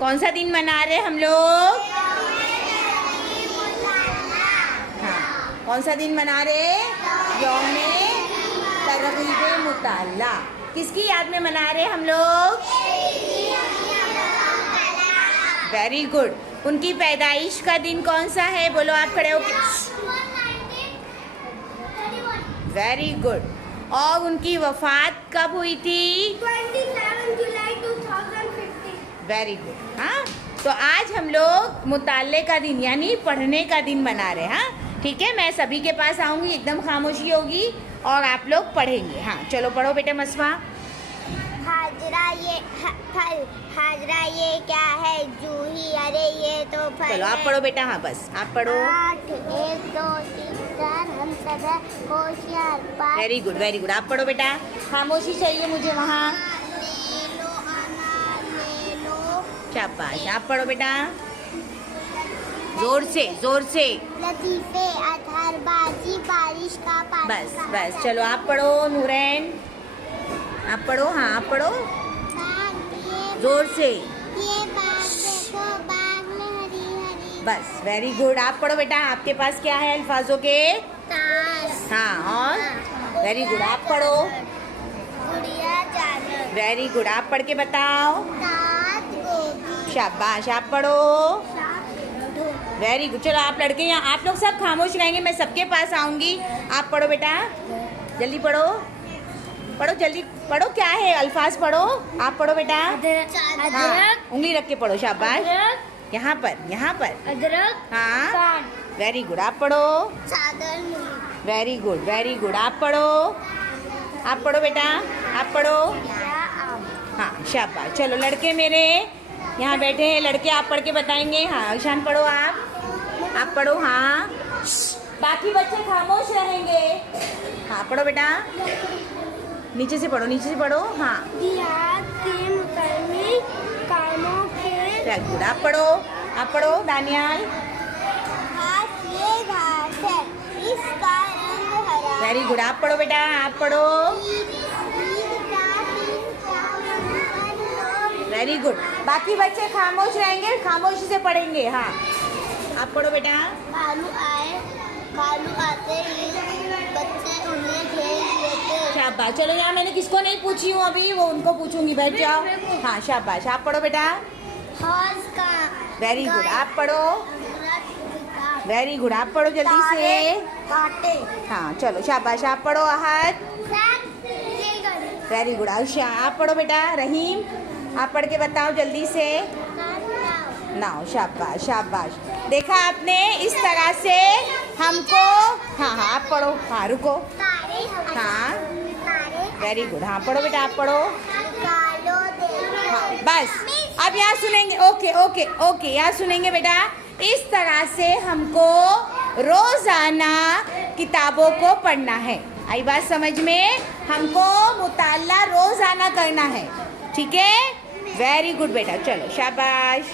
कौन सा दिन मना रहे हम लोग? हाँ, कौन सा दिन मना रहे? यौमे तरगीब मुताल्ला। किसकी याद में मना रहे हम लोग? Very good. उनकी पैदाइश का दिन कौन सा है? बोलो आप खड़े हो। Very good. और उनकी वफात कब हुई थी? 27 जुलाई 2015। Very good. हाँ, तो आज हम लोग मुताल्ले का दिन यानी पढ़ने का दिन मना रहे हैं। हाँ, ठीक है। मैं सभी के पास आऊँगी, एकदम खामोशी होगी और आप लोग पढ़ेंगे। हाँ, चलो पढ़ो बेटा मसवा। हाजरा ये फल, हाजरा ये क्या है? जूही, अरे ये तो फल। चलो आप पढ़ो बेटा। हाँ, बस आप पढ़ो। 8 1 2 3 4 हम सब है होशियार। 5 वेरी गुड, वेरी गुड। आप पढ़ो बेटा। खामोशी चाहिए मुझे वहाँ। ले लो अनार, ले लो। शाबाश। आप पढ़ो बेटा, जोर से, जोर से। लतीफे, अतहरबाजी, बारिश का पानी। बस बस, चलो आप पढ़ो नूरैन। आप पढ़ो। हाँ, आप पढ़ो जोर से। ये बाग देखो, बाग में हरी हरी। बस, वेरी गुड। आप पढ़ो बेटा। आपके पास क्या है अल्फाजों के? ताश। हाँ, और वेरी गुड। आप पढ़ो। गुड़िया जानवर। Very good. आप पढ़ के बताओ। सात गोभी। शाबाश। आप पढ़ो। Very good. चलो आप लड़के यहाँ, आप लोग सब खामोश रहेंगे, मैं सबके पास आऊँगी। आप पढ़ो बेटा, जल्दी पढ़ो। पढ़ो जल्दी पढ़ो। क्या है अल्फाज? पढ़ो। आप पढ़ो बेटा। हाँ, उंगली रख के पढ़ो। शाबाश। यहाँ पर, यहाँ पर। अदरक। हाँ, वेरी गुड। आप पढ़ो। चादर। Very good, very good. आप पढ़ो। आप पढ़ो बेटा। आप पढ़ो। हाँ, शाबाश। चलो लड़के मेरे यहाँ बैठे हैं, लड़के आप पढ़ के बताएंगे। हाँ, ईशान पढ़ो। आप पढ़ो। हाँ, बाकी बच्चे खामोश रहेंगे। हाँ, पढ़ो बेटा। नीचे से पढ़ो, नीचे से पढ़ो। हाँ, जिहाद के मुकम्मल कामों के। Very good. आप पढ़ो। आप पढ़ो दानियाल। घास, ये घास है, इसका रंग हरा। Very good. आप पढ़ो बेटा। आप पढ़ो। Very good. बाकी बच्चे खामोश रहेंगे, खामोशी से पढ़ेंगे। हाँ, आप पढ़ो बेटा। भालू आए, भालू आते ही बच्चे उन्हें घेर लेते। शाबाश। चलो यहाँ मैंने किसको नहीं पूछी हूँ अभी, वो उनको पूछूंगी। बैठ जाओ। हाँ, शाबाश। आप पढ़ो बेटा। हौज का। Very good. आप पढ़ो। Very good. आप पढ़ो जल्दी से। काटे। हाँ, चलो शाबाश। आप पढ़ो अहद। Very good. आयशा आप पढ़ो बेटा। रहीम आप पढ़ के बताओ जल्दी से। नाउ, शाबाश शाबाश। देखा आपने, इस तरह से हमको। हाँ हाँ, आप पढ़ो। हाँ, रुको। हाँ, वेरी गुड। हाँ, पढ़ो बेटा। आप पढ़ो। हाँ, बस अब यहाँ सुनेंगे। ओके ओके ओके, यहाँ सुनेंगे बेटा। इस तरह से हमको रोजाना किताबों को पढ़ना है। आई बात समझ में? हमको मुताल्ला रोजाना करना है। ठीक है? वेरी गुड बेटा। चलो शाबाश।